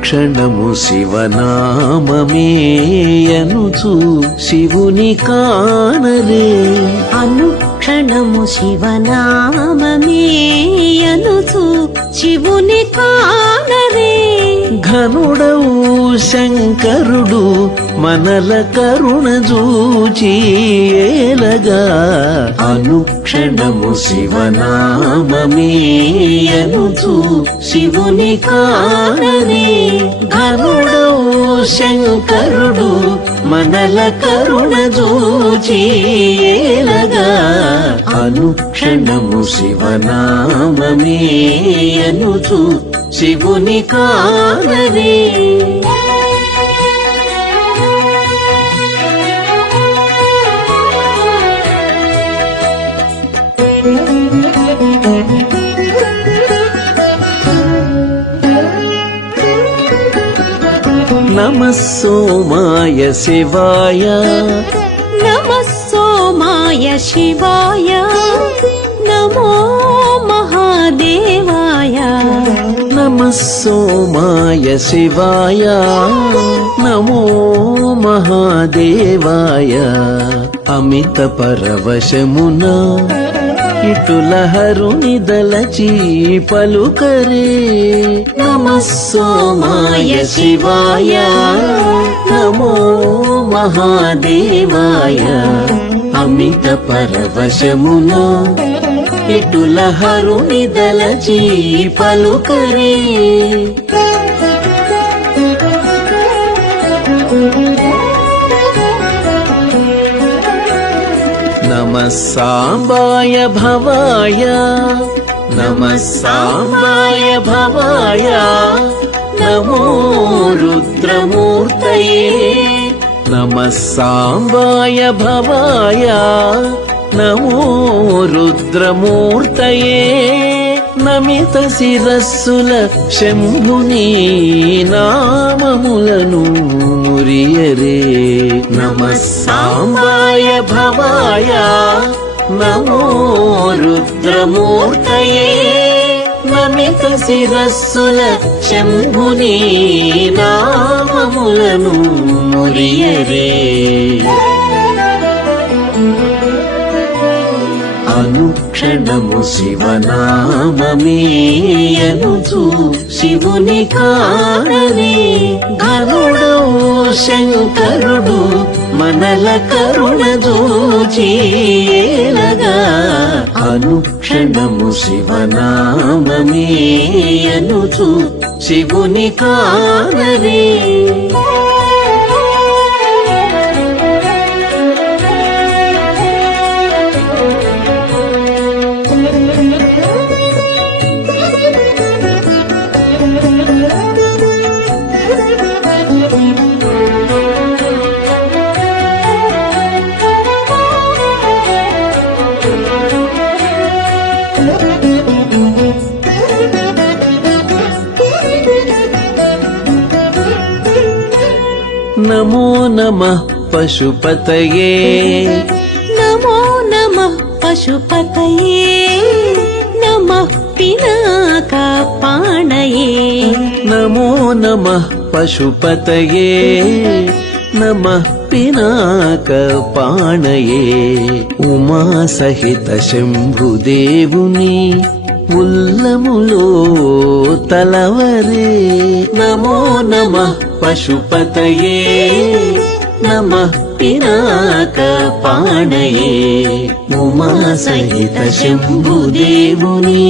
క్షణము శివనామమేయనుచు శివుని కానరే. అనుక్షణము శివనామమేయనుచు శివుని కానరే. ఘనుడవు శంకరుడు మనల కరుణ జూచి ఏలగా. అనుక్షణము శివనామమేయనుచు శివుని కానరే ఘనుడవు శంకరుడు మనల కరుణ జూచి ఏలగా. అనుక్షణము శివనామమేయనుచు శివుని కానరే నమస్సోమాయ శివాయ. నమస్సోమాయ శివాయ. నమో మహాదేవాయ. నమః సోమాయ శివాయ నమో మహాదేవాయ అమిత పరవశమున ఇటుల హరుని దలచి పలుకరే నమః సోమాయ శివాయ నమో మహాదేవాయ అమిత పరవశమునా ఇటుల హరుని దలచి పలుకరే. నమ సాంబాయ భవాయ నమ సాంబాయ భవాయ నమో రుద్రమూర్తయే. నమ సాంబాయ భవాయ నమో రుద్రమూర్తయే నమిత శిరస్సుల శంభుని నామములను మురియరే. నమ సాంబాయ భవాయ. నమో రుద్రమూర్తయే నమిత శిరస్సుల శంభుని నామములను మురియరే. క్షణము శివనామమేయనుచు శివుని కారణే గరుడు శంకరుడు మనల కరుణ దోచేలగా అనుక్షణము శివనామమేయనుచు శివుని కారణే నమో నమః పశుపతయే. నమో నమః పశుపతయే. నమః పినాక పాణయే. నమో నమః పశుపతయే. నమః పినాక పాణయే. ఉమా సహిత శంభుదేవుని ఉల్లములో తలవరే. నమో నమ పశుపతయే. నమ పినాక పాణయే ఉమా సహిత శంభుదేవుని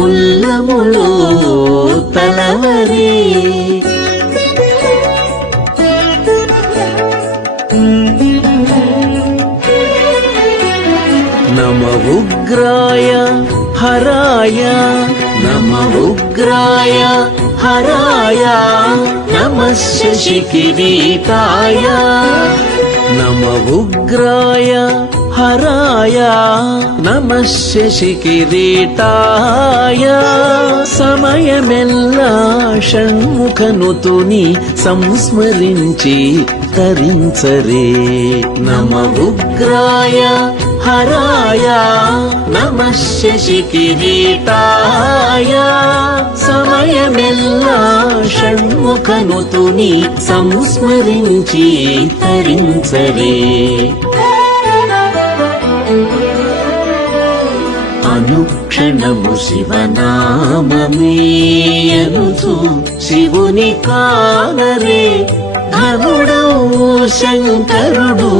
ఉల్లములో తలవరే. నమ ఉగ్రాయ హరాయ నమ ఉగ్రాయ హరాయ నమ శశికిరీటాయ. నమ ఉగ్రాయ హరాయ నమ శశికిరీటాయ. సమయమెల్లా షణ్ముఖనుతుని సంస్మరించి తరించరే. నమ ఉగ్రాయ హరాయ నమ శశికిరీటాయ సమయమెల్లా షణ్ముఖనుతుని సంస్మరించి తరించరే అనుక్షణము శివనామమేయనుచు శివుని కానరే ధనుడవు శంకరుడు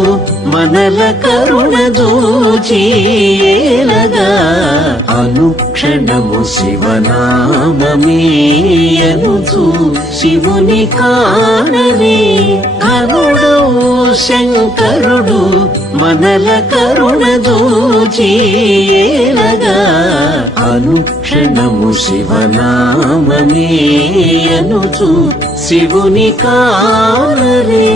మనల కరుణ దూచేలగా అనుక్షణము శివనామమేయనుచు శివుని కానరే ధనుడవు శంకరుడు మనల కరుణ దూచేలగా అనుక్షణము శివనామమేయనుచు శివుని కారే